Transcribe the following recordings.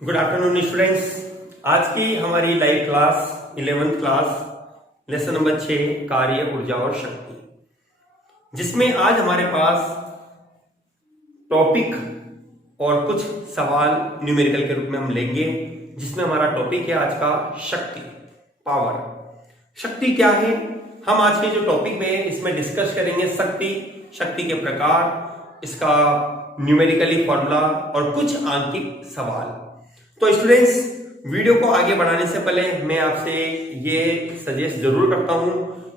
Good afternoon students. आज की हमारी live class 11th class lesson number 6 कार्य ऊर्जा और शक्ति, जिसमें आज हमारे पास टॉपिक और कुछ सवाल न्यूमेरिकल के रूप में हम लेंगे, जिसमें हमारा टॉपिक है आज का शक्ति, पावर। शक्ति क्या है, हम आज के जो टॉपिक में इसमें डिस्कस करेंगे शक्ति के प्रकार, इसका न्यूमेरिकली फॉर्मूला और कुछ आंकिक सवाल। तो स्टूडेंट्स, वीडियो को आगे बढ़ाने से पहले मैं आपसे ये सजेस्ट जरूर करता हूं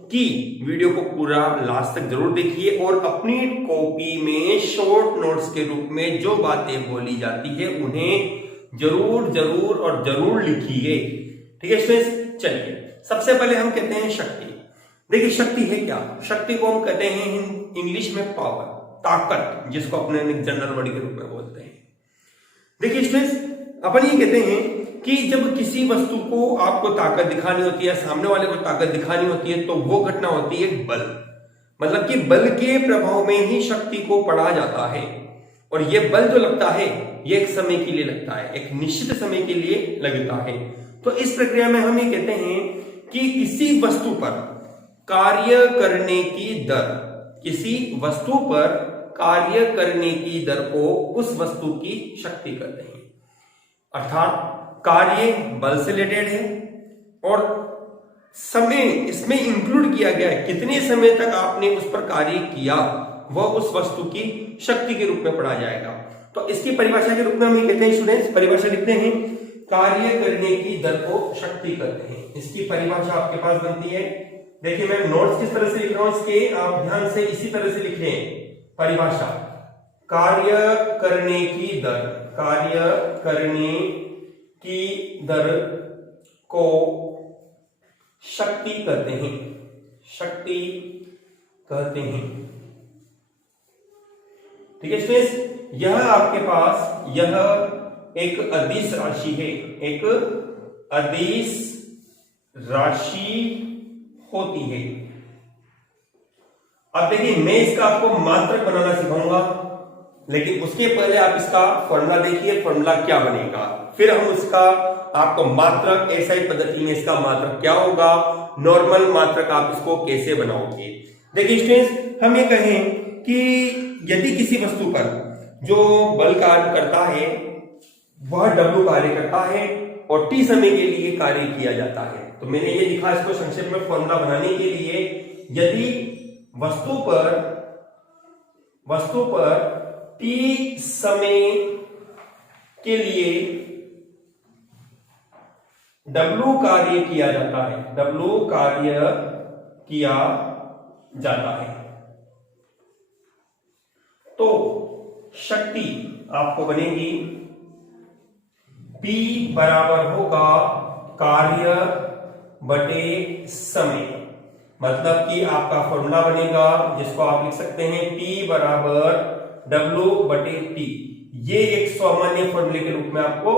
कि वीडियो को पूरा लास्ट तक जरूर देखिए और अपनी कॉपी में शॉर्ट नोट्स के रूप में जो बातें बोली जाती है उन्हें जरूर लिखिए। ठीक है स्टूडेंट्स, चलिए सबसे पहले हम कहते हैं शक्ति। देखिए शक्ति है क्या, शक्ति को हम कहते हैं इंग्लिश में पावर, ताकत, जिसको अपने जनरल वर्ड के रूप में बोलते हैं। देखिए स्टूडेंट्स, अपन ये कहते हैं कि जब किसी वस्तु को आपको ताकत दिखानी होती है, सामने वाले को ताकत दिखानी होती है, तो वो घटना होती है बल। मतलब कि बल के प्रभाव में ही शक्ति को पढ़ा जाता है। और ये बल जो लगता है ये एक समय के लिए लगता है, एक निश्चित समय के लिए लगता है। तो इस प्रक्रिया में हम ये कहते हैं कि किसी वस्तु पर कार्य करने की दर, किसी वस्तु पर कार्य करने की दर को उस वस्तु की शक्ति कहते हैं। अर्थात कार्य बल से रिलेटेड है और समय इसमें इंक्लूड किया गया है, कितने समय तक आपने उस पर कार्य किया वह उस वस्तु की शक्ति के रूप में पढ़ा जाएगा। तो इसकी परिभाषा के रूप में हम ये कहते हैं स्टूडेंट्स, परिभाषा लिखते हैं, कार्य करने की दर को शक्ति कहते हैं। इसकी परिभाषा आपके पास बनती है, देखिए मैं नोट्स किस तरह से लिख रहा हूं इसके, आप ध्यान से इसी तरह से लिखें। परिभाषा, कार्य करने की दर, कार्य करने की दर को शक्ति कहते हैं, शक्ति कहते हैं। ठीक है स्टूडेंट्स, यह आपके पास यह एक अदिश राशि है, एक अदिश राशि होती है। अब देखिए मैं इसका आपको मात्रक बनाना सिखाऊंगा, लेकिन उसके पहले आप इसका फॉर्मूला देखिए, फॉर्मूला क्या बनेगा, फिर हम उसका आपको मात्रक, एसआई पद्धति में इसका मात्रक क्या होगा, नॉर्मल मात्रक आप इसको कैसे बनाओगे। देखिए स्टूडेंट्स, हम ये कहें कि यदि किसी वस्तु पर जो बल कार्य करता है वह W कार्य करता है और T समय के लिए कार्य किया जाता है, तो मैंने ये लिखा इसको संक्षेप में फॉर्मूला बनाने के लिए, यदि वस्तु पर T समय के लिए W कार्य किया जाता है, W कार्य किया जाता है, तो शक्ति आपको बनेगी P बराबर होगा कार्य बटे समय। मतलब कि आपका फॉर्मूला बनेगा जिसको आप लिख सकते हैं P बराबर W बटे T। ये एक सामान्य फॉर्मूले के रूप में आपको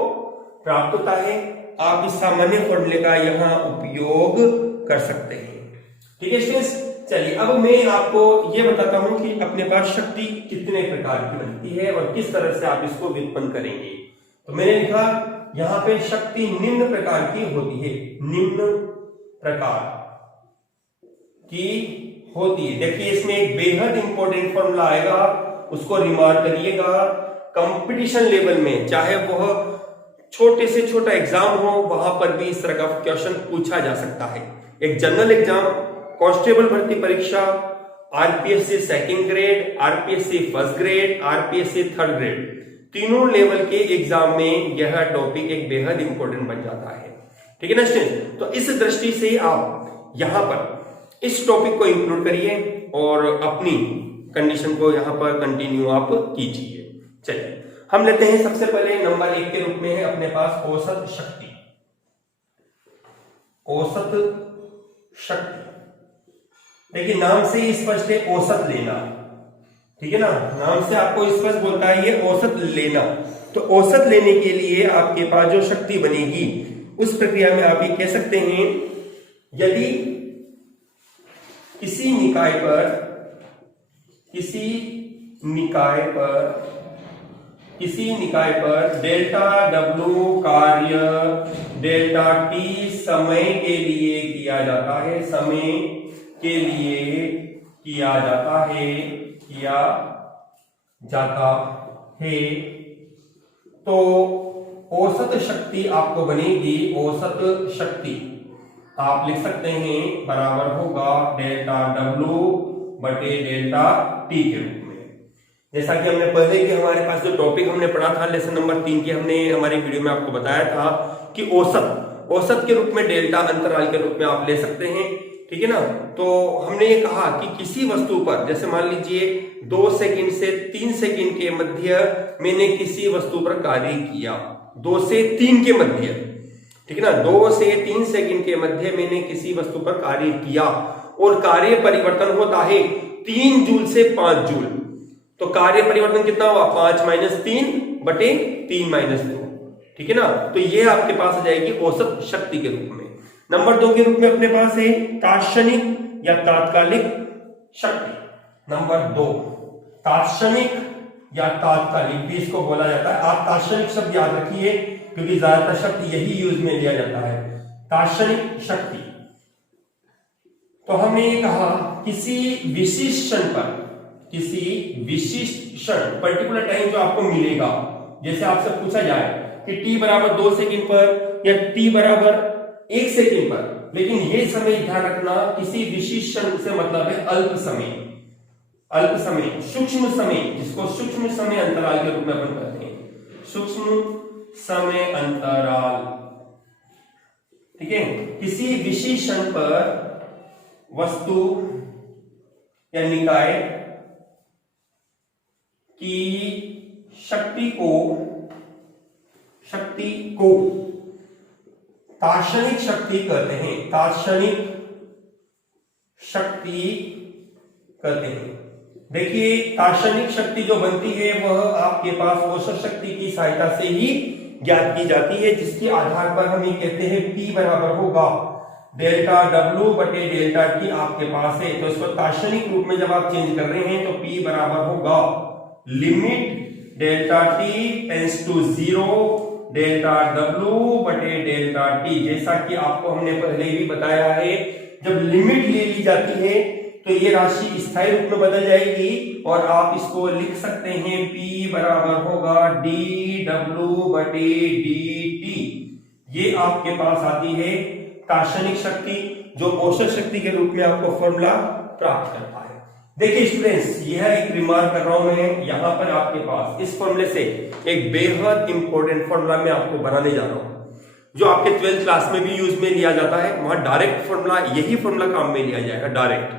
प्राप्त होता है, आप इस सामान्य फॉर्मूले का यहां उपयोग कर सकते हैं। ठीक है स्टूडेंट्स, चलिए अब मैं आपको ये बताता हूं कि अपने पास शक्ति कितने प्रकार की बनती है और किस तरह से आप इसको व्युत्पन्न करेंगे। तो मैंने लिखा यहां पे शक्ति निम्न प्रकार की होती है, निम्न प्रकार की होती है। देखिए इसमें एक बेहद इंपॉर्टेंट फॉर्मूला आएगा, उसको रिमार्क करिएगा। कंपटीशन लेवल में चाहे वह छोटे से छोटा एग्जाम हो, वहां पर भी इस तरह का क्वेश्चन पूछा जा सकता है। एक जनरल एग्जाम, कांस्टेबल भर्ती परीक्षा, RPSC second grade, RPSC first grade, RPSC third grade, तीनों लेवल के एग्जाम में यह टॉपिक एक बेहद इंपॉर्टेंट बन जाता है। ठीक है ना स्टूडेंट, तो इस दृष्टि से आप यहां पर इस टॉपिक को इंक्लूड करिए और अपनी कंडीशन को यहां पर कंटिन्यू आप कीजिए। चलिए हम लेते हैं सबसे पहले नंबर 1 के रूप में है अपने पास औसत शक्ति। औसत शक्ति, देखिए नाम से ही स्पष्ट है, औसत लेना। ठीक है ना, नाम से आपको स्पष्ट बोलता है ये औसत लेना। तो औसत लेने के लिए आपके पास जो शक्ति बनेगी उस प्रक्रिया में आप ये कह सकते हैं, यदि किसी निकाय पर किसी निकाय पर डेल्टा W कार्य डेल्टा T समय के लिए किया जाता है, समय के लिए किया जाता है तो औसत शक्ति आपको बनेगी, औसत शक्ति आप लिख सकते हैं बराबर होगा डेल्टा W बटे डेल्टा T के रूप में। जैसा कि हमने पहले कि हमारे पास जो टॉपिक हमने पढ़ा था लेसन नंबर 3 की, हमने हमारी वीडियो में आपको बताया था कि औसत के रूप में डेल्टा अंतराल के रूप में आप ले सकते हैं, ठीक है ना। तो हमने ये कहा कि किसी वस्तु पर, जैसे मान लीजिए 2 सेकंड से 3 सेकंड के मध्य मैंने किसी वस्तु पर कार्य किया, 2 से 3 के मध्य, ठीक है ना, 2 से 3 सेकंड के मध्य मैंने किसी वस्तु पर कार्य किया और कार्य परिवर्तन होता है 3 जूल से 5 जूल। तो कार्य परिवर्तन कितना हुआ, 5 माइनस 3 बटे 3 माइनस 2, ठीक है ना। तो ये आपके पास आ जाएगी औसत शक्ति के रूप में। नंबर 2 के रूप में अपने पास है तात्क्षणिक या तात्कालिक शक्ति। नंबर 2 तात्क्षणिक या तात्कालिक भी इसको बोला जाता है। आप तात्क्षणिक शब्द याद रखिए क्योंकि ज्यादातर शब्द यही यूज में लिया जाता है, तात्क्षणिक शक्ति। तो हमने ये कहा किसी विशिष्ट क्षण पर, किसी विशिष्ट क्षण, पर्टिकुलर टाइम जो आपको मिलेगा, जैसे आपसे पूछा जाए कि t बराबर 2 सेकंड पर या t बराबर 1 सेकंड पर, लेकिन ये समय ध्यान रखना किसी विशिष्ट क्षण से मतलब है अल्प समय, सूक्ष्म समय, जिसको सूक्ष्म समय अंतराल के रूप में अपन कहते हैं, सूक्ष्म समय अंतराल, ठीक है। किसी विशिष्ट क्षण पर वस्तु या निकाय की शक्ति को तात्क्षणिक शक्ति कहते हैं, तात्क्षणिक शक्ति कहते हैं। देखिए तात्क्षणिक शक्ति जो बनती है वह आपके पास औसत शक्ति की सहायता से ही ज्ञात की जाती है, जिसके आधार पर हम ये कहते हैं P बराबर होगा डेल्टा W बटे डेल्टा T आपके पास है। तो इसको तात्क्षणिक रूप में जब आप चेंज कर रहे हैं तो P बराबर होगा limit delta T tends to 0 delta W बटे डेल्टा T। जैसा कि आपको हमने पहले भी बताया है, जब लिमिट ले ली जाती है तो ये राशि स्थायी रूप में बदल जाएगी और आप इसको लिख सकते हैं P बराबर होगा dW बटे dt। ये आपके पास आती है तात्क्षणिक शक्ति, जो औसत शक्ति के रूप में आपको फॉर्मूला प्राप्त करता है। देखिए स्टूडेंट्स, यह एक रिमार्क कर रहा हूं मैं यहाँ पर आपके पास, इस फॉर्मूले से एक बेहद इंपॉर्टेंट फॉर्मूला मैं आपको बनाने जा रहा हूं, जो आपके 12th क्लास में भी यूज में लिया जाता है। वहां डायरेक्ट फॉर्मूला, यही फॉर्मूला काम में लिया जाएगा डायरेक्ट,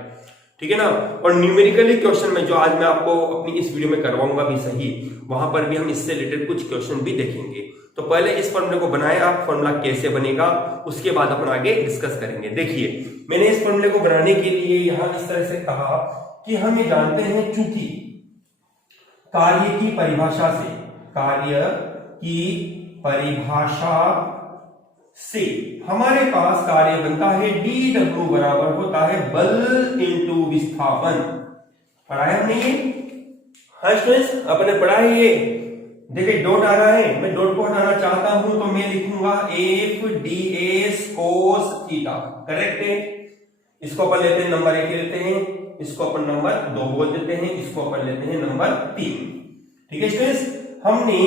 ठीक है ना। और न्यूमेरिकली क्वेश्चन में जो आज मैं आपको अपनी इस वीडियो में करवाऊंगा भी सही, वहां पर भी हम इससे रिलेटेड कुछ क्वेश्चन भी देखेंगे। तो पहले इस फॉर्मूले को बनाया, फॉर्मूला कैसे बनेगा उसके बाद अपन आगे डिस्कस करेंगे। देखिए मैंने इस फॉर्मूले को बनाने के लिए यहां इस तरह से कहा कि हम ये जानते हैं चूंकि कार्य की परिभाषा से हमारे पास कार्य बनता है dW बराबर होता है बल इंटू विस्थापन। पढ़ा है हमने ये? हाँ स्टूडेंट्स, अपने पढ़ा है ये। देखिए डॉट आ रहा है, मैं डॉट को हटाना चाहता हूं तो मैं लिखूंगा F ds cos theta, correct है। इसको अपन लेते हैं नंबर 1 लेते हैं, इसको अपन नंबर 2 बोल देते हैं, इसको अपन लेते हैं नंबर 3, ठीक है स्टूडेंट्स। हमने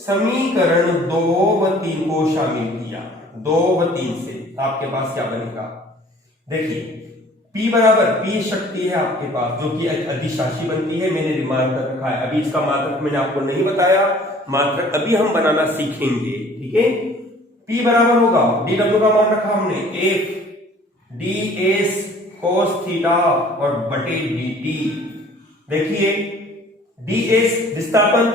समीकरण 2 व 3 को शामिल किया, 2 व 3 से आपके पास क्या बनेगा? देखिए P बराबर, P शक्ति है आपके पास जो कि एक अदिश राशि बनती है, मैंने रिमार्क कर रखा है। अभी इसका मात्रक मैंने आपको नहीं बताया, मात्रक अभी हम बनाना सीखेंगे, ठीक है। P बराबर होगा, dW का मान रखा हमने F ds cos थीटा और बटे dt। देखिए ds विस्थापन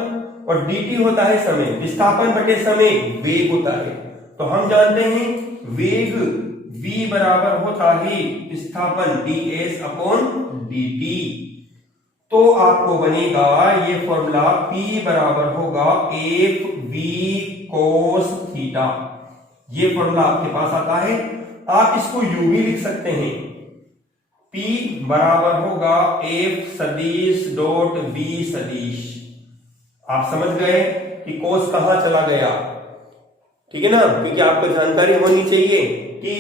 और dt होता है समय, विस्थापन बटे समय वेग होता है। तो हम जानते हैं वेग v बराबर होता है विस्थापन ds अपॉन dt। तो आपको बनेगा ये फॉर्मूला P बराबर होगा f v cos थीटा। ये फॉर्मूला आपके पास आता है, आप इसको u भी लिख सकते हैं। P बराबर होगा f सदिश डॉट v सदिश। आप समझ गए कि कोस कहां चला गया, ठीक है ना, क्योंकि आपको जानकारी होनी चाहिए कि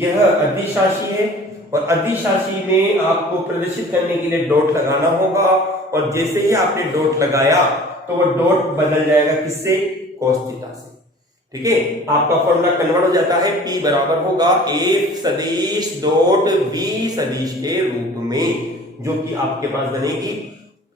यह अदिश राशि है और अदिश राशि में आपको प्रदर्शित करने के लिए डॉट लगाना होगा, और जैसे ही आपने डॉट लगाया तो वो डॉट बदल जाएगा किससे, cos थीटा से, ठीक है। आपका फॉर्मूला कन्वर्ट हो जाता है, P बराबर होगा F सदिश डॉट V सदिश के रूप में, जो कि आपके पास बनेगी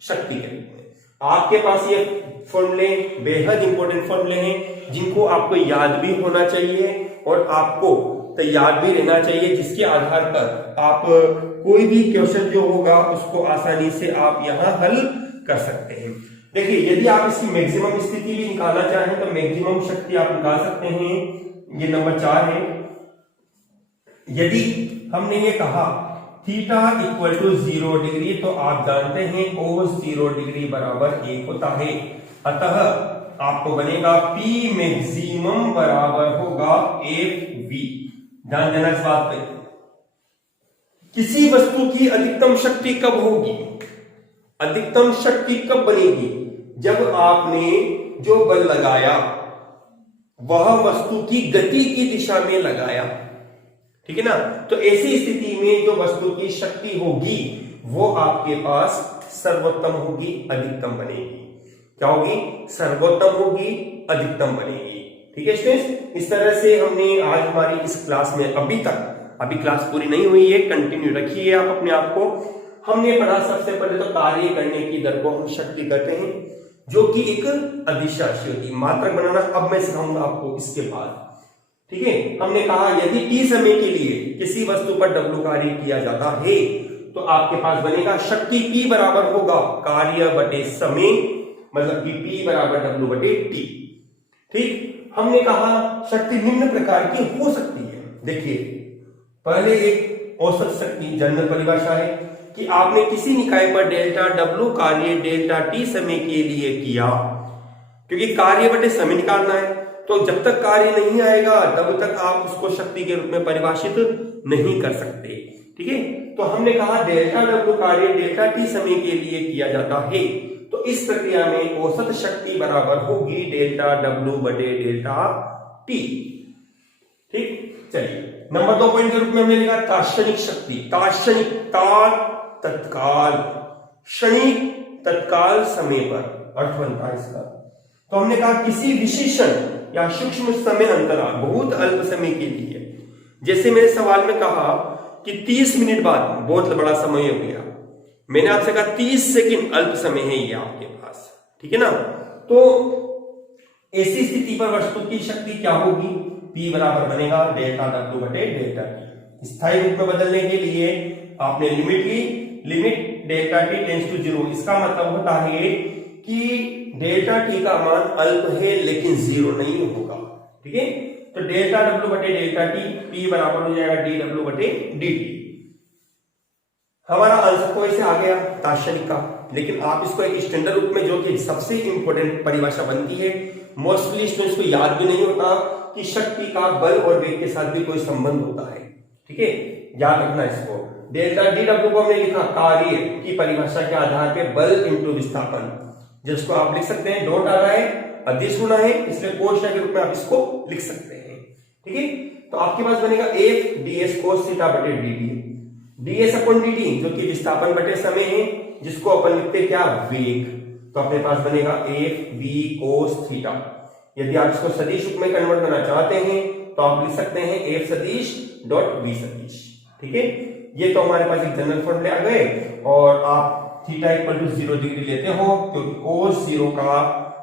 शक्ति के रूप में। आपके पास ये फॉर्मूले बेहद इंपॉर्टेंट फॉर्मूले हैं जिनको आपको याद भी होना चाहिए और आपको तैयार भी रहना चाहिए, जिसके आधार पर आप कोई भी क्वेश्चन जो होगा उसको आसानी से आप यहां हल कर सकते हैं। देखिए, यदि आप इसकी मैक्सिमम स्थिति भी निकालना चाहें तो मैक्सिमम शक्ति आप निकाल सकते हैं, ये नंबर 4 है। यदि हमने ये कहा थीटा इक्वल टू 0 डिग्री, तो आप जानते हैं cos 0 डिग्री बराबर 1 होता है, अतः आपको बनेगा P मैक्सिमम बराबर होगा FV। ध्यान देना इस बात पे, किसी वस्तु की अधिकतम शक्ति कब होगी, अधिकतम शक्ति कब बनेगी, जब आपने जो बल लगाया वह वस्तु की गति की दिशा में लगाया, ठीक है ना। तो ऐसी स्थिति में जो वस्तु की शक्ति होगी वो आपके पास सर्वोत्तम होगी, अधिकतम बनेगी। क्या होगी, सर्वोत्तम होगी, अधिकतम बनेगी, ठीक है स्टूडेंट्स। इस तरह से हमने आज हमारी इस क्लास में अभी क्लास पूरी नहीं हुई है, कंटिन्यू रखिए आप अपने आप को। हमने पढ़ा सबसे पहले तो कार्य करने की दर को हम शक्ति कहते हैं, जो कि एक अदिश राशि होती है। मात्रक बनाना अब मैं सिखाऊंगा आपको इसके बाद, ठीक है। हमने कहा यदि t समय के लिए किसी वस्तु पर W कार्य किया जाता है तो आपके पास बनेगा शक्ति P बराबर होगा कार्य बटे समय, मतलब कि P बराबर W बटे T, ठीक। हमने कहा शक्ति निम्न प्रकार की हो सकती है। देखिए, पहले एक औसत शक्ति जनरल परिभाषा है कि आपने किसी निकाय पर डेल्टा W कार्य डेल्टा T समय के लिए किया, क्योंकि कार्य बटे समय निकालना है, तो जब तक कार्य नहीं आएगा तब तक आप उसको शक्ति के रूप में परिभाषित नहीं कर सकते, ठीक है। तो हमने कहा डेल्टा W कार्य डेल्टा T समय के लिए किया जाता है, तो इस प्रक्रिया में औसत शक्ति बराबर होगी डेल्टा W बटे डेल्टा T, ठीक। चलिए, नंबर 2 पॉइंट के रूप में हमने लिखा तात्क्षणिक शक्ति। तात्क्षणिक, तत्काल, क्षणिक तत्काल समय पर अर्थ बनता है इसका। तो हमने कहा किसी विशेषण या सूक्ष्म समय अंतराल बहुत अल्प समय के लिए, जैसे मेरे सवाल में कहा कि 30 मिनट बाद, बहुत बड़ा समय हो गया, मैंने आपसे कहा 30 सेकंड अल्प समय है ये आपके पास, ठीक है ना। तो ऐसी स्थिति पर वस्तु की शक्ति क्या होगी, P बराबर बनेगा डेल्टा W बटे डेल्टा T। स्थायी रूप में बदलने के लिए आपने लिमिट ली, limit delta T tends to 0, इसका मतलब होता है कि डेल्टा T का मान अल्प है लेकिन 0 नहीं होगा, ठीक है। तो डेल्टा W बटे डेल्टा T, P बराबर हो जाएगा dW बटे dt। हमारा आंसर तो ऐसे आ गया तात्क्षणिक का, लेकिन आप इसको एक स्टैंडर्ड रूप में, जो कि सबसे इंपॉर्टेंट परिभाषा बनती है, मोस्टली स्टूडेंट्स को याद भी नहीं होता कि शक्ति का बल और वेग के साथ भी कोई संबंध होता है, ठीक है, याद रखना इसको। डेल्टा dW को हमने लिखा कार्य की परिभाषा के आधार पे बल इंटू विस्थापन, जिसको आप लिख सकते हैं, डॉट आ रहा है, अदिश होना है, इसलिए कोष्ठक के रूप में आप इसको लिख सकते हैं, ठीक है। तो आपके पास बनेगा F ds cos थीटा बटे dt, ds अपॉन dt जो कि विस्थापन बटे समय है, जिसको अपन लिखते क्या, वेग। तो अपने पास बनेगा F v cos थीटा। यदि आप इसको सदिश रूप में कन्वर्ट करना चाहते हैं तो आप लिख सकते हैं F सदिश डॉट v सदिश, ठीक है। ये तो हमारे पास एक जनरल फॉर्मूले आ गए, और आप थीटा इक्वल टू 0 डिग्री लेते हो, क्योंकि cos 0 का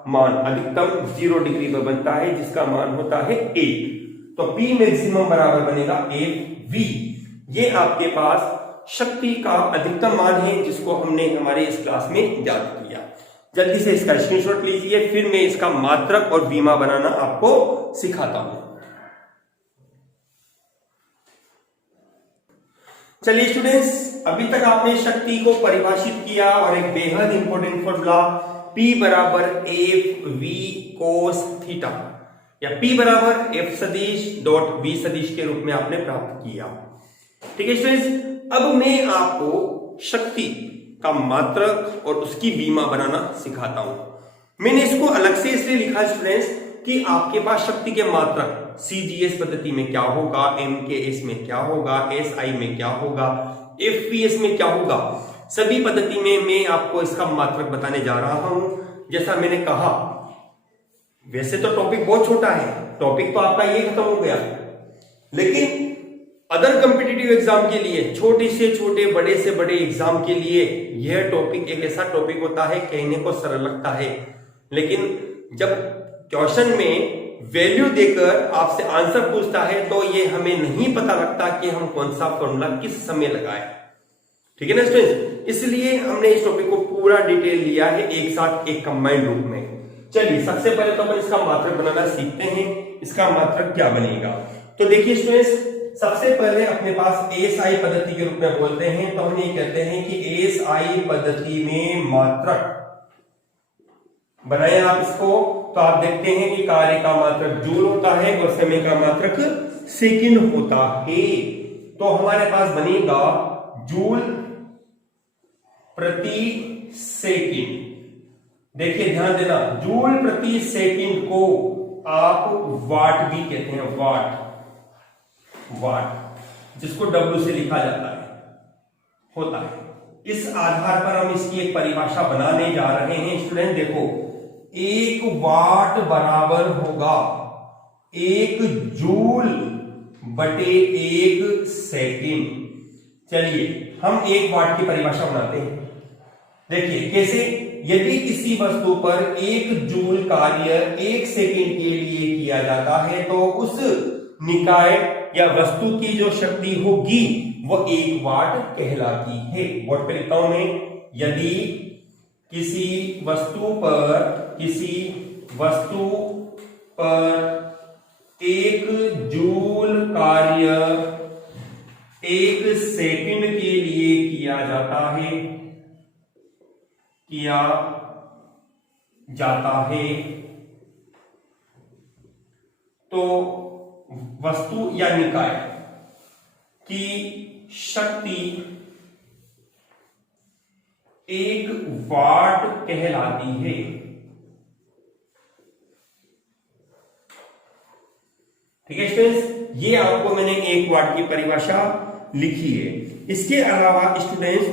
मान अधिकतम 0 डिग्री पर बनता है, जिसका मान होता है 1। तो P मैक्सिमम बराबर बनेगा FV। ये आपके पास शक्ति का अधिकतम मान है, जिसको हमने हमारे इस क्लास में याद किया। जल्दी से इसका स्क्रीनशॉट लीजिए, फिर मैं इसका मात्रक और बीमा बनाना आपको सिखाता हूं। चलिए स्टूडेंट्स, अभी तक आपने शक्ति को परिभाषित किया और एक बेहद इंपॉर्टेंट फॉर्मूला P बराबर FV cos थीटा या P बराबर F सदिश डॉट V सदिश के रूप में आपने प्राप्त किया, ठीक है स्टूडेंट्स। अब मैं आपको शक्ति का मात्रक और उसकी बीमा बनाना सिखाता हूं। मैंने इसको अलग से इसलिए लिखा स्टूडेंट्स कि आपके पास शक्ति के मात्रक सीजीएस पद्धति में क्या होगा, एमकेएस में क्या होगा, एसआई में क्या होगा, एफपीएस में क्या होगा, सभी पद्धति में मैं आपको इसका मात्रक बताने जा रहा हूं। जैसा मैंने कहा, वैसे तो टॉपिक बहुत छोटा है, टॉपिक तो आपका ये खत्म हो गया, लेकिन अदर कॉम्पिटिटिव एग्जाम के लिए, छोटे से छोटे बड़े से बड़े एग्जाम के लिए यह टॉपिक एक ऐसा टॉपिक होता है, कहने को सरल लगता है, लेकिन जब क्वेश्चन में वैल्यू देकर आपसे आंसर पूछता है तो ये हमें नहीं पता लगता कि हम कौन सा फॉर्मूला किस समय लगाए। ठीक है ना स्टूडेंट्स, इसलिए हमने इस टॉपिक को पूरा डिटेल लिया है एक साथ, एक कंबाइंड रूप में। चलिए सबसे पहले तो अपन इसका मात्रक बनाना सीखते हैं। इसका मात्रक क्या बनेगा, तो देखिए स्टूडेंट्स, सबसे पहले अपने पास एसआई पद्धति के रूप में बोलते हैं, तो हम ये कहते हैं कि एसआई पद्धति में मात्रक बनाए आप इसको, तो आप देखते हैं कि कार्य का मात्रक जूल होता है और समय का मात्रक सेकंड होता है। तो हमारे पास बनेगा जूल प्रति सेकंड। देखिए ध्यान देना, जूल प्रति सेकंड को आप वाट भी कहते हैं, वाट जिसको W से लिखा जाता है, होता है। इस आधार पर हम इसकी एक परिभाषा बनाने जा रहे हैं स्टूडेंट। देखो, 1 वाट बराबर होगा 1 जूल बटे 1 सेकंड। चलिए हम 1 वाट की परिभाषा बनाते हैं। देखिए कैसे, यदि किसी वस्तु पर 1 जूल कार्य 1 सेकंड के लिए किया जाता है तो उस निकाय या वस्तु की जो शक्ति होगी वो 1 वाट कहलाती है। वाट पे लिखता हूं मैं, यदि किसी वस्तु पर 1 जूल कार्य 1 सेकंड के लिए किया जाता है तो वस्तु या निकाय की शक्ति 1 वाट कहलाती है। ठीक है स्टूडेंट्स, ये आपको मैंने 1 वाट की परिभाषा लिखी है। इसके अलावा स्टूडेंट्स,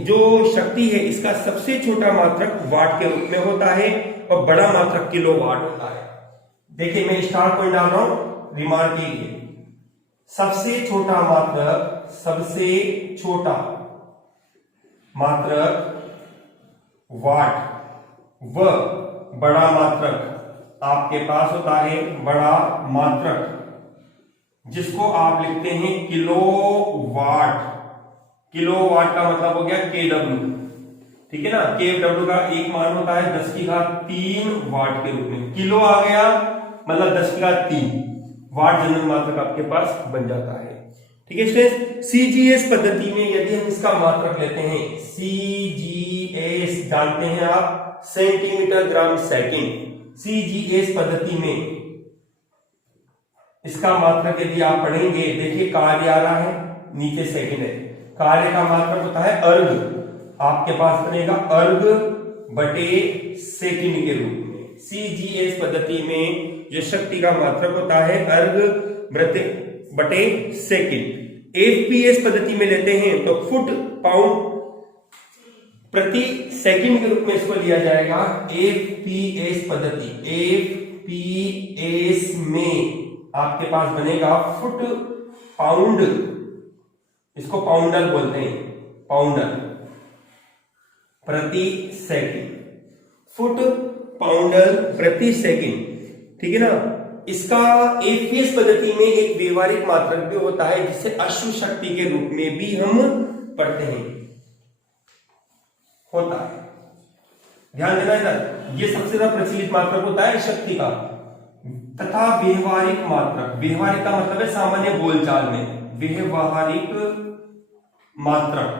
जो शक्ति है इसका सबसे छोटा मात्रक वाट के रूप में होता है और बड़ा मात्रक किलो वाट होता है। देखिए मैं स्टार पॉइंट डाल रहा हूं, रिमार्क कीजिए, सबसे छोटा मात्रक वाट व बड़ा मात्रक आपके पास होता है, बड़ा मात्रक जिसको आप लिखते हैं किलोवाट। किलोवाट का मतलब हो गया केडब्ल्यू। ठीक है ना, केडब्ल्यू का एक मान होता है 10⁻³ वाट के रूप में। किलो आ गया मतलब 10⁻³ वाट जनरल मात्रक आपके पास बन जाता है। ठीक है स्टूडेंट्स, सीजीएस पद्धति में यदि हम इसका मात्रक लेते हैं, सीजीएस जानते हैं आप, सेंटीमीटर ग्राम सेकंड। सीजीएस पद्धति में इसका मात्रक यदि आप पढ़ेंगे, देखिए कार्य आ रहा है, नीचे सेकंड है, कार्य का मात्रक होता है अर्घ। आपके पास बनेगा अर्घ बटे सेकंड के रूप में। सीजीएस पद्धति में जो शक्ति का मात्रक होता है अर्घ बटे सेकंड। एफपीएस पद्धति में लेते हैं तो फुट पाउंड प्रति सेकंड के रूप में इसको लिया जाएगा। एफपीएस पद्धति, एफपीएस में आपके पास बनेगा फुट पाउंड, इसको पाउंडर बोलते हैं, पाउंडर प्रति सेकंड, फुट पाउंडर प्रति सेकंड। ठीक है ना, इसका एफपीएस पद्धति में एक व्यवहारिक मात्रक भी होता है जिसे अश्व शक्ति के रूप में भी हम पढ़ते हैं, होता है। ध्यान देना इधर, ये सबसे ज्यादा प्रचलित मात्रक होता है शक्ति का। तथा व्यवहारिक मात्रक, व्यवहारिक का मतलब है सामान्य बोलचाल में, व्यवहारिक मात्रक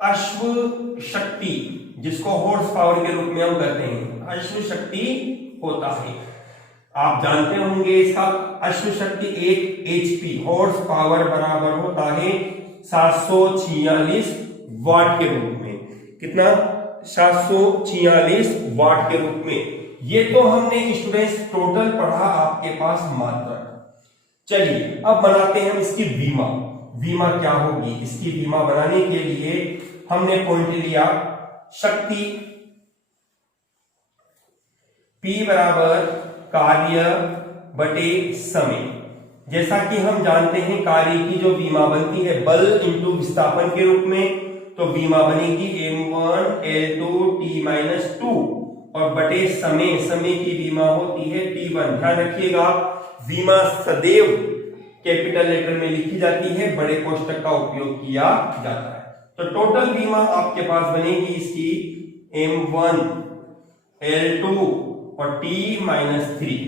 अश्व शक्ति, जिसको हॉर्स पावर के रूप में हम कहते हैं, अश्व शक्ति होता है। आप जानते होंगे इसका अश्व शक्ति 1 HP हॉर्स पावर बराबर होता है 746 वाट के रूप में। कितना? 746 वाट के रूप में। ये तो हमने स्टूडेंट्स टोटल पढ़ा आपके पास मात्रक। चलिए अब बनाते हैं हम इसकी बीमा। बीमा क्या होगी? इसकी बीमा बनाने के लिए हमने पॉइंट लिया शक्ति P बराबर कार्य बटे समय। जैसा कि हम जानते हैं कार्य की जो बीमा बनती है बल इंटू विस्थापन के रूप में, तो बीमा बनेगी m1 L2 T-2 और बटे समय, समय की बीमा होती है T1। ध्यान रखिएगा बीमा सदैव कैपिटल लेटर में लिखी जाती है, बड़े कोष्टक का उपयोग किया जाता है। तो टोटल बीमा आपके पास बनेगी इसकी m1 L2 और T-3।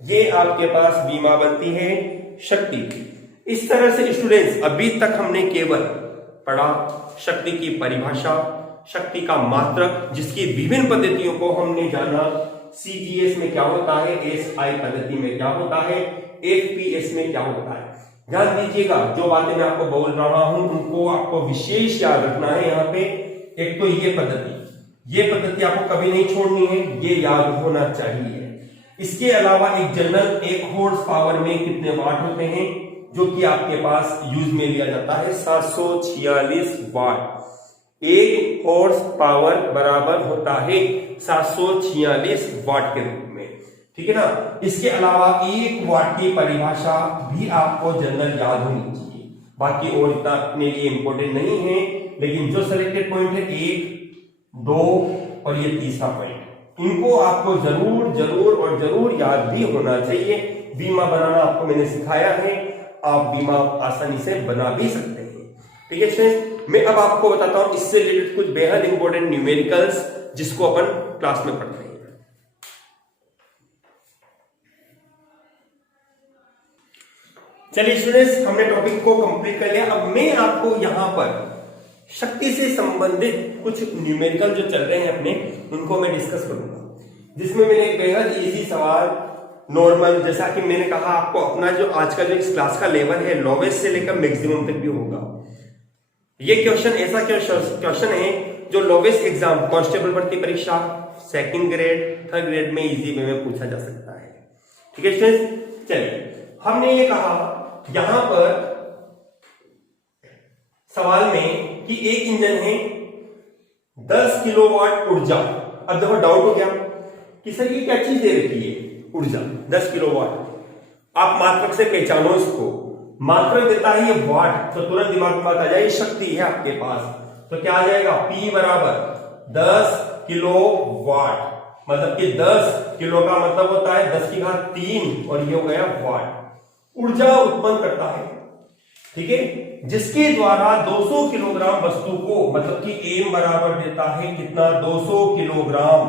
ये आपके पास बीमा बनती है शक्ति। इस तरह से स्टूडेंट्स अभी तक हमने केवल पढ़ा शक्ति की परिभाषा, शक्ति का मात्रक, जिसकी विभिन्न पद्धतियों को हमने जाना। सीजीएस में क्या होता है, एसआई पद्धति में क्या होता है, एफपीएस में क्या होता है। ध्यान दीजिएगा जो बातें मैं आपको बोल रहा हूं उनको आपको विशेष याद रखना है। यहाँ पे एक तो ये पद्धति आपको कभी नहीं छोड़नी है, ये याद होना चाहिए। इसके अलावा एक जनरल 1 हॉर्स पावर में कितने वाट होते हैं, जो कि आपके पास यूज में लिया जाता है 746 वाट। 1 हॉर्स पावर बराबर होता है 746 वाट के रूप में, ठीक है ना। इसके अलावा 1 वाट की परिभाषा भी आपको जनरल याद होनी चाहिए। बाकी और इतना अपने लिए इंपॉर्टेंट नहीं है, लेकिन जो सिलेक्टेड पॉइंट है 1, 2 और ये तीसरा पॉइंट, इनको आपको जरूर याद भी होना चाहिए। बीमा बनाना आपको मैंने सिखाया है, आप बीमा आसानी से बना भी सकते हैं, ठीक है फ्रेंड्स। मैं अब आपको बताता हूं इससे रिलेटेड कुछ बेहद इंपॉर्टेंट न्यूमेरिकल्स जिसको अपन क्लास में पढ़ते हैं। चलिए स्टूडेंट्स हमने टॉपिक को कंप्लीट कर लिया। अब मैं आपको यहां पर शक्ति से संबंधित कुछ न्यूमेरिकल जो चल रहे हैं अपने, उनको मैं डिस्कस करूंगा, जिसमें मैंने एक बेहद इजी सवाल नॉर्मल, जैसा कि मैंने कहा आपको अपना जो आज का जो इस क्लास का लेवल है लोवेस्ट से लेकर मैक्सिमम तक भी होगा। ये क्वेश्चन ऐसा क्वेश्चन है जो लोवेस्ट एग्जाम कांस्टेबल भर्ती परीक्षा 2nd ग्रेड 3rd ग्रेड में इजी वे में पूछा जा सकता है, ठीक है स्टूडेंट्स। चलिए हमने ये कहा यहां पर सवाल में कि एक इंजन है 10 किलोवाट ऊर्जा। अब देखो डाउट हो गया कि सर ये क्या चीज दे रखी है, ऊर्जा 10 किलोवाट। आप मात्रक से पहचानो इसको, मात्रक देता है ये वाट, तो तुरंत दिमाग में बात आ जाए शक्ति है आपके पास, तो क्या आ जाएगा P बराबर 10 किलो वाट। मतलब कि 10 किलो का मतलब होता है 10 की घात 3 और ये हो गया वाट। ऊर्जा उत्पन्न करता है, ठीक है, जिसके द्वारा 200 किलोग्राम वस्तु को, मतलब कि M बराबर देता है कितना 200 किलोग्राम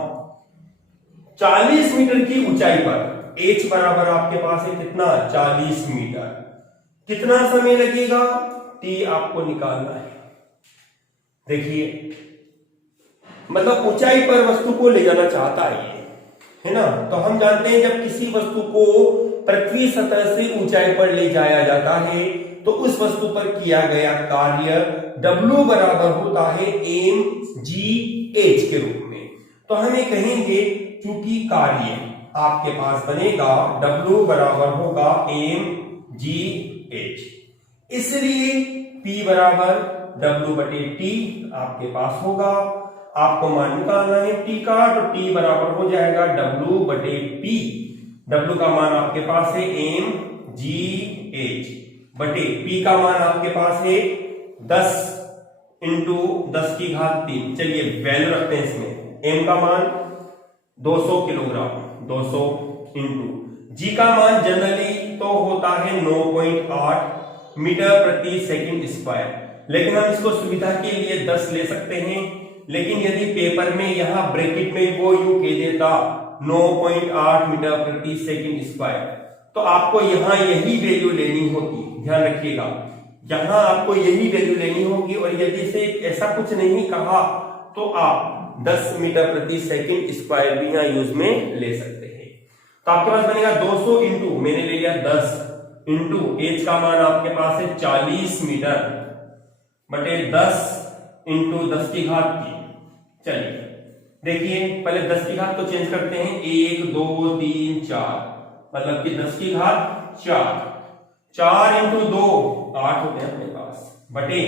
40 मीटर की ऊंचाई पर। H बराबर आपके पास है कितना 40 मीटर। कितना समय लगेगा, T आपको निकालना है। देखिए मतलब ऊंचाई पर वस्तु को ले जाना चाहता है ना। तो हम जानते हैं जब किसी वस्तु को पृथ्वी सतह से ऊंचाई पर ले जाया जाता है तो उस वस्तु पर किया गया कार्य W बराबर होता है mgh के रूप में। तो हमें कहेंगे चूंकि कार्य आपके पास बनेगा W बराबर होगा mgh, इसलिए P बराबर W बटे T आपके पास होगा। आपको मान निकालना है T का, तो T बराबर हो जाएगा W बटे P। W का मान आपके पास है mgh बटे P का मान आपके पास है 10 इंटू 10 की घात 3। चलिए वैल्यू रखते हैं इसमें। M का मान 200 किलोग्राम, 200 इंटू G का मान जनरली तो होता है 9.8 मीटर प्रति सेकंड स्क्वायर, लेकिन हम इसको सुविधा के लिए 10 ले सकते हैं। लेकिन यदि पेपर में यहां ब्रैकेट में वो यू कह देता 9.8 मीटर प्रति सेकंड स्क्वायर, तो आपको यहां यही वैल्यू लेनी होगी। ध्यान रखिएगा यहां आपको यही वैल्यू लेनी होगी, और यदि से ऐसा कुछ नहीं कहा तो आप 10 मीटर प्रति सेकंड स्क्वायर भी यहां यूज में ले सकते हैं। तो आपके पास बनेगा 200 इंटू मैंने ले लिया 10 इंटू एच का मान आपके पास है 40 मीटर बटे 10 इंटू 10 की घात 3। चलिए देखिए, पहले 10 की घात को चेंज करते हैं, 1 2 3 4, मतलब कि 10 की घात 4, 4 इंटू 2 8 होते हैं अपने पास, बटे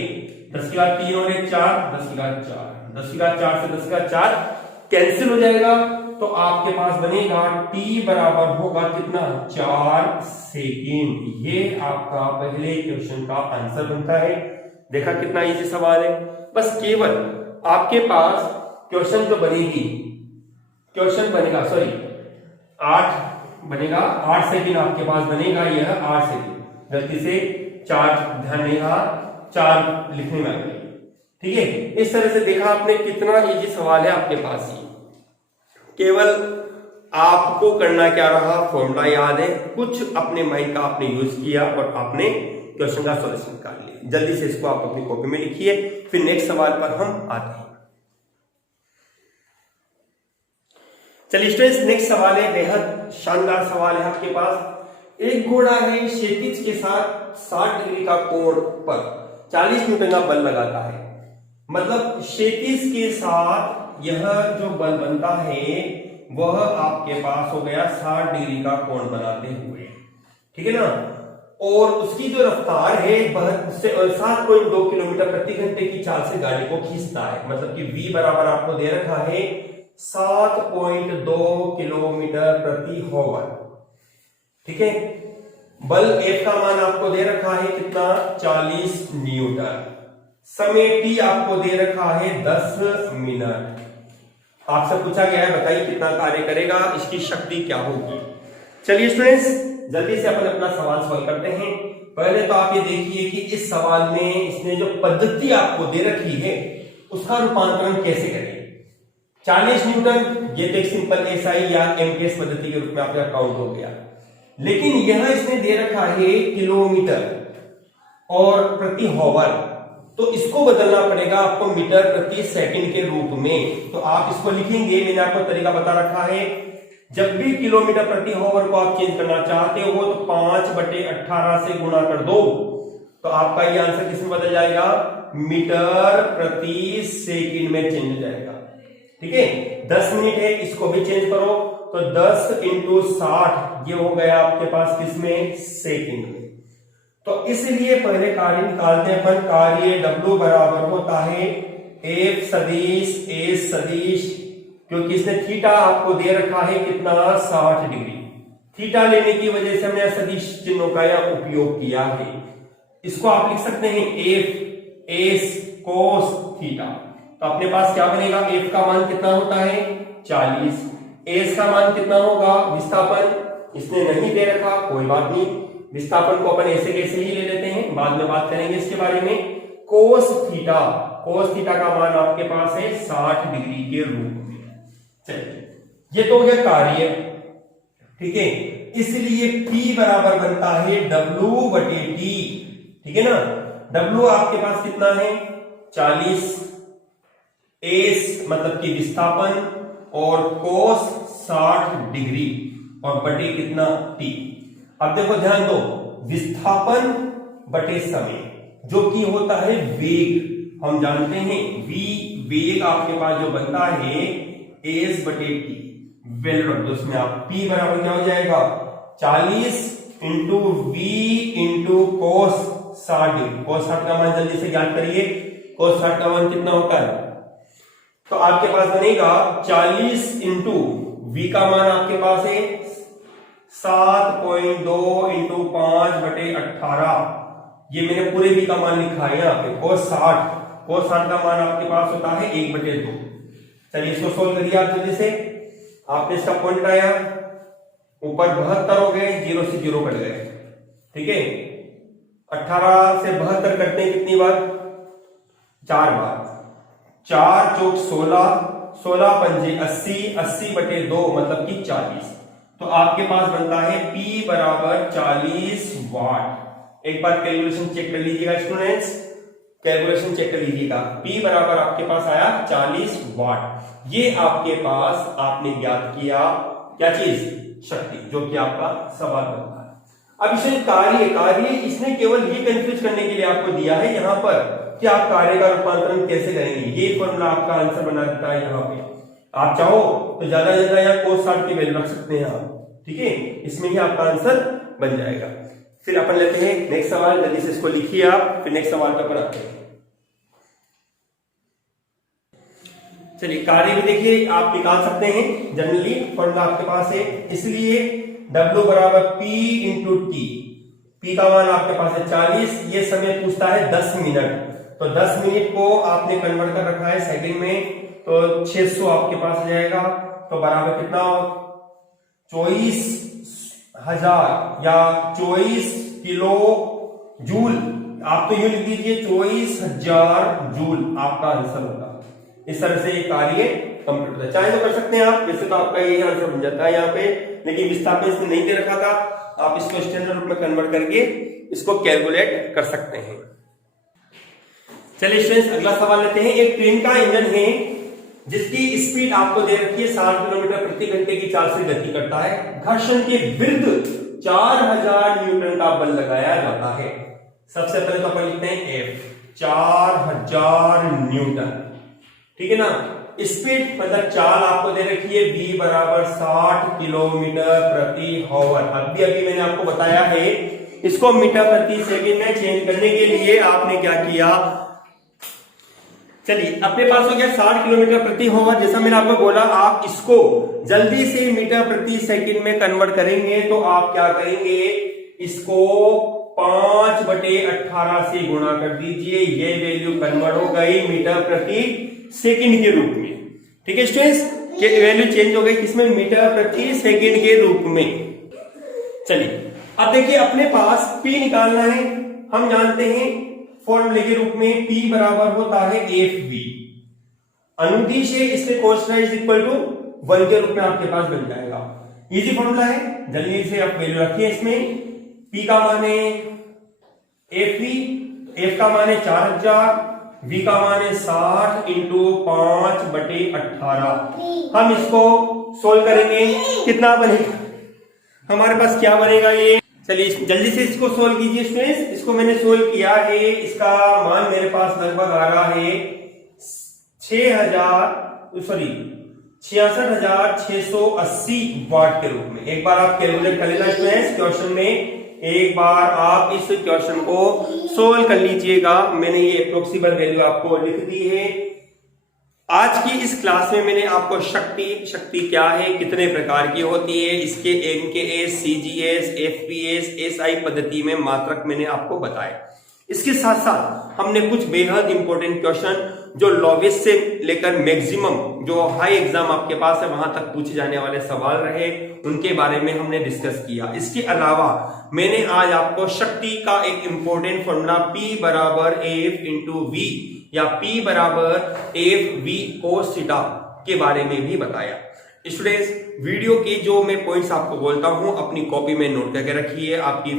10 की घात 3 और 1 4, 10 की घात 4, 10 की घात 4 से 10 की घात 4 कैंसिल हो जाएगा, तो आपके पास बनेगा t बराबर होगा कितना, 4 सेकेंड। ये आपका पहले क्वेश्चन का आंसर बनता है। देखा कितना इजी सवाल है। बस केवल आपके पास क्वेश्चन तो बनेगी, क्वेश्चन बनेगा, सॉरी 8 बनेगा, 8 सेकेंड आपके पास बनेगा, यह 8 सेकेंड, गलती से 4 ध्यान देगा, 4 लिखने में आ गई, ठीक है। इस तरह से देखा आपने कितना इजी सवाल है आपके पास। ही केवल आपको करना क्या रहा, फॉर्मूला याद है, कुछ अपने माइंड का आपने यूज किया और आपने क्वेश्चन का सॉल्यूशन निकाल लिया। जल्दी से इसको आप अपनी कॉपी में लिखिए, फिर नेक्स्ट सवाल पर हम आते हैं। चलिए स्टूडेंट्स, नेक्स्ट सवाल है, बेहद शानदार सवाल है आपके पास। एक घोड़ा है, क्षैतिज के साथ 60 डिग्री का कोण पर 40 न्यूटन का बल लगाता है, मतलब क्षैतिज के साथ यह जो बल बनता है वह आपके पास हो गया 60 डिग्री का कोण बनाते हुए, ठीक है ना। और उसकी जो रफ्तार है 7.2 किलोमीटर प्रति घंटे की चाल से गाड़ी को खींचता है, मतलब कि v बराबर आपको दे रखा है 7.2 किलोमीटर प्रति हॉवर, ठीक है। बल F का मान आपको दे रखा है कितना, 40 न्यूटन। समय t आपको दे रखा है 10 मिनट। आपसे पूछा गया है बताइए कितना कार्य करेगा, इसकी शक्ति क्या होगी। चलिए स्टूडेंट्स, जल्दी से अपन अपना सवाल सॉल्व करते हैं। पहले तो आप ये देखिए कि इस सवाल में इसने जो पद्धति आपको दे रखी है उसका रूपांतरण कैसे करें। 40 न्यूटन ये तो एक सिंपल एसआई या एमकेएस पद्धति के रूप में आपका काउंट हो गया, लेकिन यह इसने दे रखा है किलोमीटर और प्रति हॉवर, तो इसको बदलना पड़ेगा आपको मीटर प्रति सेकंड के रूप में। तो आप इसको लिखेंगे, मैंने आपको तरीका बता रखा है, जब भी किलोमीटर प्रति हॉवर को आप चेंज करना चाहते हो तो 5/18 से गुणा कर दो, तो आपका ये आंसर किसमें बदल जाएगा, मीटर प्रति सेकंड में चेंज हो जाएगा, ठीक है। 10 मिनट है, इसको भी चेंज करो, तो 10 × 60 ये हो गया आपके पास किसमें, सेकंड में। तो इसलिए पहले कार्य निकालते हैं अपन। कार्य W बराबर होता है F सदिश A सदिश, क्योंकि इसने थीटा आपको दे रखा है कितना, 60 डिग्री। थीटा लेने की वजह से हमने सदिश चिन्हों का यह उपयोग किया है। इसको आप लिख सकते हैं F S cos थीटा। तो अपने पास क्या बनेगा, F का मान कितना होता है 40, S का मान कितना होगा, विस्थापन इसने नहीं दे रखा, कोई बात नहीं, विस्थापन को अपन ऐसे कैसे ही ले लेते हैं, बाद में बात करेंगे इसके बारे में। कोस थीटा का मान आपके पास है 60 डिग्री के रूप में। चलिए ये तो हो गया कार्य, ठीक है। इसलिए P बराबर बनता है W/T, ठीक है ना। W आपके पास कितना है 40, S मतलब कि विस्थापन, और कोस 60 डिग्री, और बटे कितना T। अब देखो ध्यान दो, विस्थापन बटे समय जो कि होता है वेग, हम जानते हैं वेग आपके पास जो बनता है S/T, वैल्यू रख दो उसमें आप। P बराबर क्या हो जाएगा 40 × V × cos 60 डिग्री। cos 60 का मान जल्दी से ज्ञात करिए, cos 60 का मान कितना होता है, तो आपके पास बनेगा 40 × V का मान आपके पास है 7.2 × 5/18, ये मैंने पूरे V का मान लिखा है यहाँ पे। cos 60 का मान आपके पास होता है 1/2। चलिए इसको सोल्व करिए आप जल्दी से। आपने इसका पॉइंट लगाया, ऊपर 72 हो गए, 0 से 0 कट गए, ठीक है। 18 से 72 करते हैं कितनी बार, 4 बार, 4 चौक 16, 16 पंजे 80, 80/2 मतलब कि 40। तो आपके पास बनता है P बराबर 40 वाट। एक बार कैलकुलेशन चेक कर लीजिएगा स्टूडेंट्स, कैलकुलेशन चेक कर लीजिएगा। P बराबर आपके पास आया 40 वाट। ये आपके पास आपने ज्ञात किया क्या चीज, शक्ति, जो कि आपका सवाल बनता है। अब इसे कार्य इसने केवल ये कंफ्यूज करने के लिए आपको दिया है यहाँ पर कि आप कार्य का रूपांतरण कैसे करेंगे। ये फॉर्मूला आपका आंसर बना देता है यहाँ पे। आप चाहो तो ज्यादा ज्यादा यहाँ cos 60 की वैल्यू रख सकते हैं आप, ठीक है, इसमें ही आपका आंसर बन जाएगा। फिर अपन लेते हैं नेक्स्ट सवाल, जल्दी से इसको लिखिए आप, फिर नेक्स्ट सवाल पर आते हैं। चलिए कार्य भी देखिए आप निकाल सकते हैं, जनरली फॉर्मूला आपके पास है, इसलिए W बराबर P इंटू टी। P का मान आपके पास है 40, ये समय पूछता है 10 मिनट, तो 10 मिनट को आपने कन्वर्ट कर रखा है सेकंड में, तो 600 आपके पास आ जाएगा, तो बराबर कितना 24,000 या 24 किलो जूल। आप तो यूं लिख दीजिए 24,000 जूल आपका आंसर होगा। इस तरह से ये कार्य कंप्लीट होता है। चाहे तो कर सकते हैं आप, वैसे तो आपका यही आंसर बन जाता है यहाँ पे, लेकिन विस्थापन इसने नहीं दे रखा था, आप इसको स्टैंडर्ड रूप में कन्वर्ट करके इसको कैलकुलेट कर सकते हैं। चलिए स्टूडेंट्स अगला सवाल लेते हैं। एक ट्रेन का इंजन है जिसकी स्पीड आपको दे रखी है 60 किलोमीटर प्रति घंटे की चाल से गति करता है। घर्षण के विरुद्ध 4000 न्यूटन का बल लगाया जाता है। सबसे पहले तो अपन लिखते हैं F 4000 न्यूटन, ठीक है ना। स्पीड मतलब चाल आपको दे रखी है v बराबर 60 किलोमीटर प्रति हॉवर। अभी मैंने आपको बताया है, इसको मीटर प्रति सेकंड में चेंज करने के लिए आपने क्या किया, चलिए अपने पास हो गया 60 किलोमीटर प्रति हॉवर। जैसा मैंने आपको बोला, आप इसको जल्दी से मीटर प्रति सेकंड में कन्वर्ट करेंगे तो आप क्या करेंगे, इसको 5/18 से गुणा कर दीजिए, ये वैल्यू कन्वर्ट हो गई मीटर प्रति सेकंड के रूप में। ठीक है स्टूडेंट्स, ये वैल्यू चेंज हो गई किसमें, मीटर प्रति सेकंड के रूप में। चलिए अब देखिए अपने पास P निकालना है। हम जानते हैं फॉर्मूले के रूप में P बराबर होता है FV। अनुदिश है, इसलिए cos इज इक्वल टू 1 के रूप में आपके पास बन जाएगा। इजी फॉर्मूला है, जल्दी से आप वैल्यू रखिए इसमें। P का मान है FV, F का मान है 4000, V का मान है 60 इंटू 5/18। हम इसको सोल्व करेंगे, कितना बनेगा हमारे पास, क्या बनेगा ये। चलिए जल्दी से इसको सोल्व कीजिए स्टूडेंट्स। इसको मैंने सोल्व किया है, इसका मान मेरे पास लगभग आ रहा है 66,680 वाट के रूप में। एक बार आप कैलकुलेट कर लेना स्टूडेंट्स, क्वेश्चन में एक बार आप इस क्वेश्चन को सोल्व कर लीजिएगा। मैंने ये अप्रोक्सीमेट वैल्यू आपको लिख दी है। आज की इस क्लास में मैंने आपको शक्ति क्या है, कितने प्रकार की होती है, इसके MKS, CGS, FPS, SI पद्धति में मात्रक मैंने आपको बताया। इसके साथ साथ हमने कुछ बेहद इंपॉर्टेंट क्वेश्चन जो लोवेस्ट से लेकर मैक्सिमम जो हाई एग्जाम आपके पास है वहां तक पूछे जाने वाले सवाल रहे, उनके बारे में हमने डिस्कस किया। इसके अलावा मैंने आज आपको शक्ति का एक इंपॉर्टेंट फॉर्मूला P बराबर F इंटू V या P बराबर FV cos थीटा के बारे में भी बताया। स्टूडेंट्स वीडियो के जो मैं पॉइंट्स आपको बोलता हूं अपनी कॉपी में नोट करके रखिए, आपकी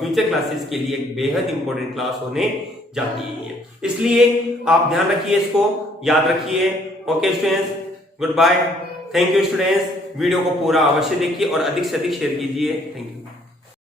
फ्यूचर क्लासेस के लिए एक बेहद इंपॉर्टेंट क्लास होने जाती है, इसलिए आप ध्यान रखिए, इसको याद रखिए। Okay students, good bye, thank you students. Video को पूरा अवश्य देखिए और अधिक से अधिक शेयर कीजिए। Thank you.